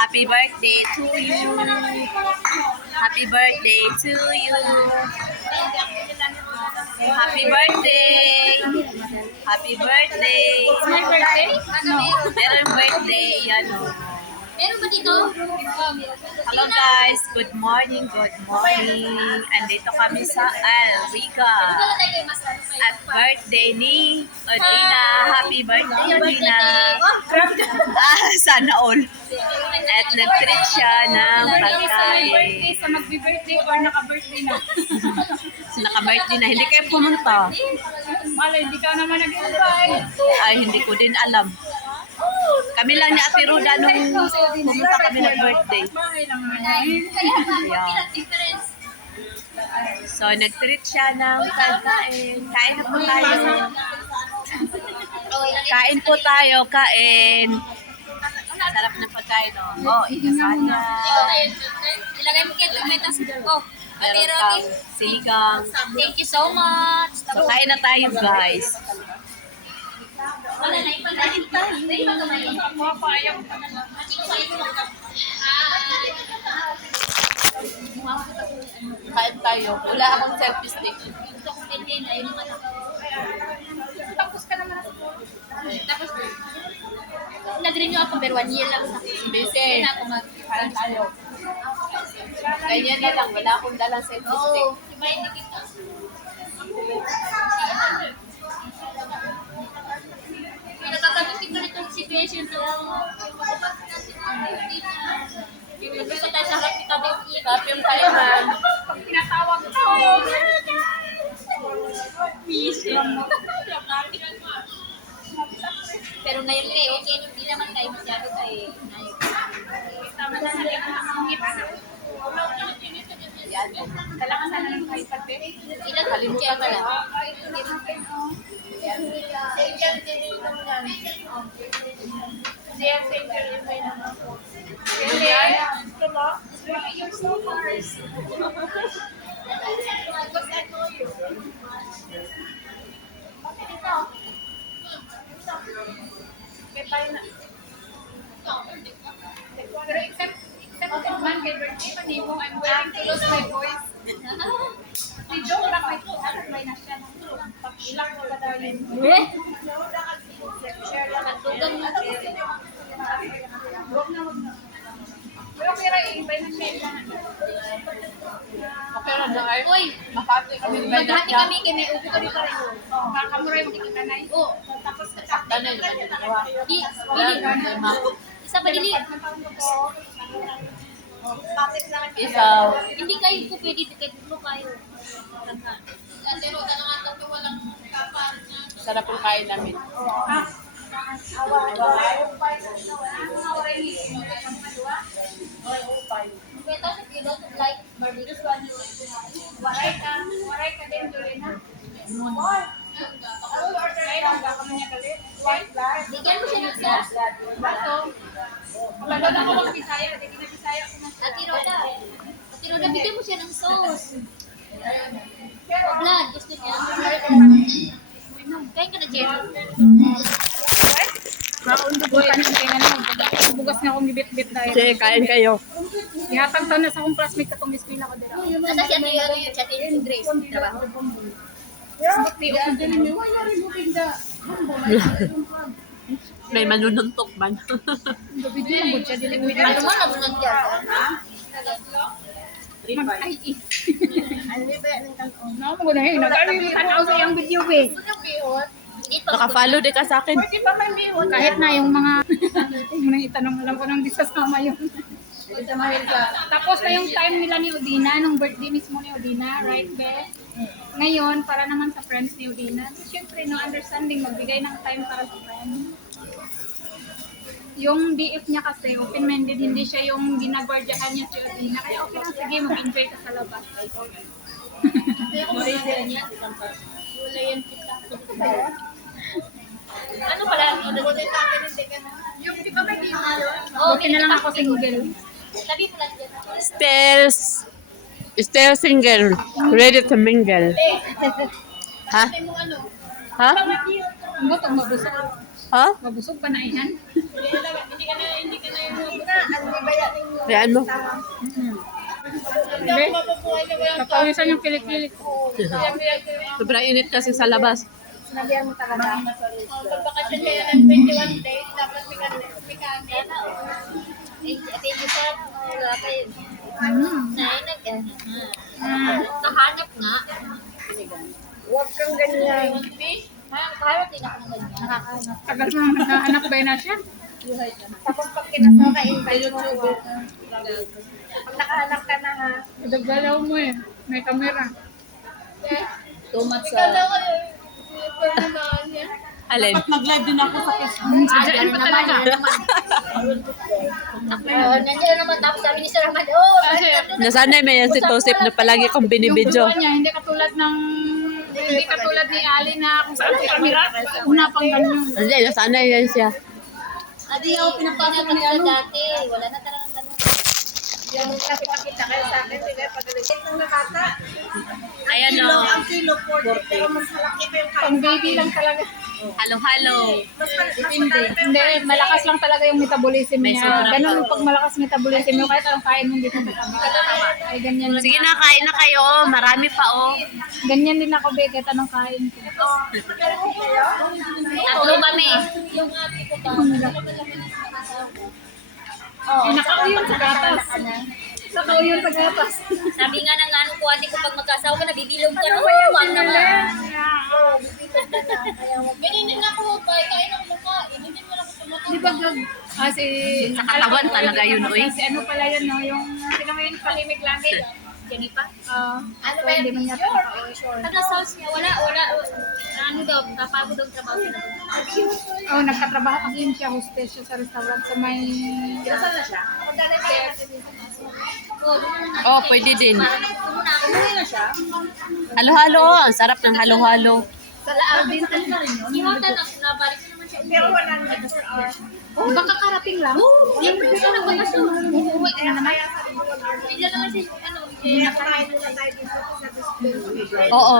Happy birthday to you. Happy birthday to you. Happy birthday. Happy birthday. It's my birthday? No. Meron birthday. Yan o. Meron ba dito? Hello guys. Good morning. Good morning. Andito kami sa Alrica. At birthday ni Odina. Happy birthday, Odina. Sana all. At nag-treat siya ng pagkain. Birthday sa magbi-birthday or naka-birthday na? Naka-birthday na. Hindi kayo pumunta. Malay, hindi ka naman nag-invite. Ay, hindi ko din alam. Kami lang ni Ate Ruda nung pumunta kami nag-birthday. Bahay lang naman. Yeah. So, nag-treat siya ng pagkain. Kain na po tayo. Kain po tayo, kain. Sarap ng pagkain, oh. Oh, inasanya. Ilagay mo kayo tomato ko. Meron kang sinigang. Thank you so much. So, kain na tayo, guys. Wala na ipagdahin tayo. Ayaw pa na lang. Kain tayo. Wala akong selfie stick. Tapos ka naman ako. Tapos nag-renew ako pero 1 year lang sa Busy. na ako Kain tayo. Ganyan na lang. Wala akong dalang selfie stick. Oo. Diba hindi kita? Natatanggap kita nitong situation to. Gusto tayo sa harap kita din. Kapim tayo, man. Pag tinatawag ko. Busy. Pero ngayon kayo, okay, hindi naman tayo masyado kayo. Tama na sa Yan. kailangan sana ng iPad pero ilan Kalimutan ka na. You're so harsh. Bakit ito? May tayo na. Pero except man kay birthday pa nimo, I'm willing to lose my voice. Si Joe lang may na siya. Pag-ilang ko ba daw yun? Eh? Share lang at tugang na. Huwag na. Pero kaya i-invite na siya. Okay na na, ay. Uy! Makati kami. Maghati kami kay may upo kami pa rin. Kakamuray makikita na yun. Oo. Tapos Tanay, Di, isa pa dili. Isaw. Hindi kayo po pwede kahit dito kayo. Pero dalangan daw walang kapan na. Sarap ang kain namin. Beto sa kilo like barbecue. Waray ka din dole na. Bigyan mo siya ng sauce. Pagod ako ng Bisaya, hindi na Bisaya ko na. Ate Roda, bigyan mo siya ng sauce. Blood, gusto niya. Kain ka na, Jen. Bugas na akong gibit-bit dahil. Sige, kain kayo. Ihatag na sa akong classmate akong miss ako dila. Nasa siya tayo, siya tayo yung Grace. Trabaho. May manununtok man. Video lang po siya, dili ko Ano mo nabunod yan? Ay, no, mo na yun. Nagkalimutan ako sa iyang video eh. Naka-follow din ka sa akin. Kahit na yung mga yung nang itanong alam ko nang disasama yun. Tapos na yung time nila ni Odina, nung birthday mismo ni Odina, right, Beth? Ngayon, para naman sa friends ni Odina, syempre, no understanding, magbigay ng time para sa friends. Yung BF niya kasi, open-minded, hindi siya yung ginagwardyahan niya si Odina. Kaya okay lang, sige, mag-enjoy ka sa labas. Wala yan kita. Ano pala? Yung di ba may okay na lang ako single. Sabi mo lang dyan. Still single. Ready to mingle. Ha? Ha? Ang butong mabusog. Ha? Mabusog pa na iyan. Hindi ka na yung Kayaan mo. Hindi. Napawisan yung kilik-kilik. Sobrang init kasi sa labas. Sinabihan mo talaga. Pagbakasyon kayo ng 21 days, dapat may kanin. At hindi sa wala kayo. Nainag eh. Nahanap nga. Huwag kang ganyan. Nakakaharap din ako ng ganyan. Tagal mo nang naghahanap ba na siya? Tapos pag kinasaka-invite mo, pag nakahanap ka na ha. Nagagalaw mo eh. May camera. Too much Ikaw daw kayo. Alin? Sadyain pa talaga. Nandiyan naman tapos sabi ni Sir Ahmad, oh, Nasanay may yan si Tosip na palagi kong Yung binibidyo. kutuan niya, hindi katulad ni Ali na kung saan sa camera. Una pang ganyan. Hindi, nasanay yan siya. Adi ako pinapanood ko dati. Wala na talagang ganun. Yung nakita kayo sa akin, sila pagalit ng nakata. Ayan o. Ang kilo 40, pero mas malaki pa yung Pang baby lang talaga. Halo-halo. Hindi, malakas lang talaga yung metabolism May niya. sobra Ganun pa. pag malakas metabolism mo, kahit anong kain mo hindi ka mataba. Ay, ganyan lang. Sige na, kain na kayo. Marami pa oh. Ganyan din ako, be, kahit anong kain ko. Tatlo kami. Eh, nakauyon sa gatas. Nakauyon sa gatas. Sabi nga ng ano ko, ate ko pag magkasawa ka, nabibilog ka na. Ano na nga. Ganyan din ako, kain ako makain. Hindi mo lang ako tumatawag. Di ba gag... si... Sa katawan talaga yun, oy. Si ano pala yun, no? Yung... Sino mo yung palimig langit? Jennifer? Ano ba yun? Hindi man yata nakauyon. Taga sauce niya, wala. Ano daw, kapagod daw trabaho sila. Oh, nagkatrabaho kasi yun siya, hostess siya sa restaurant. So may... Nasaan na siya? Oh, pwede din. Umuwi na siya? Halo-halo. Ang sarap ng halo-halo. Sa Laal din, ano na rin yun? Iwata na, nabalik na naman siya. Pero wala na Oh, baka karating lang? Siyempre siya nagbakasyon. Uuwi ka na naman. Bigla naman siya, ano, Oo.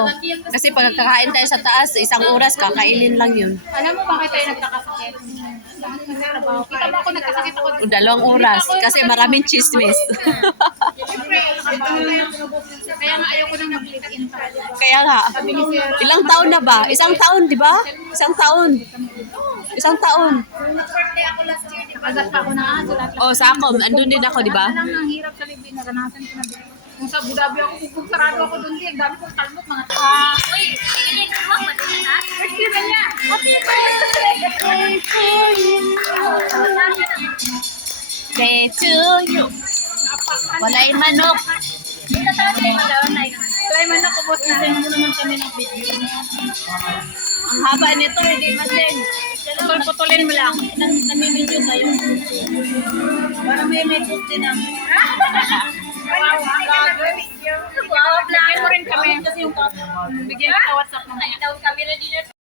Kasi pag kakain tayo sa taas, isang oras, kakainin lang yun. Alam mo bakit tayo nagkakasakit? Bakit nagtrabaho? Kita mo ako nagkasakit ako. O, 2 oras. Kasi maraming chismis. Kaya nga ayoko nang mag-live-in pa. Kaya nga. Sabi ni Sir, Ilang taon na ba? Isang taon, di ba? Isang taon. Isang taon. nakagat pa ako na aso. Lahat Oh, sa akom, andun din ako, di ba? Ano lang ang hirap sa libre, naranasan ko na din. Kung sa Abu Dhabi ako, kung sarado ako doon din, dami kong talbot, mga Uy, sige, huwag matina. first year na niya. Day to you. Walay manok. Try man ako, boss na. Send mo naman kami ng video. Ang haba nito, hindi masing. Putulin mo lang. Nami-video kayo. Para may post din ang... Wow, Bigyan mo rin kami. kasi yung Bigyan ka WhatsApp mo. kami na dinner.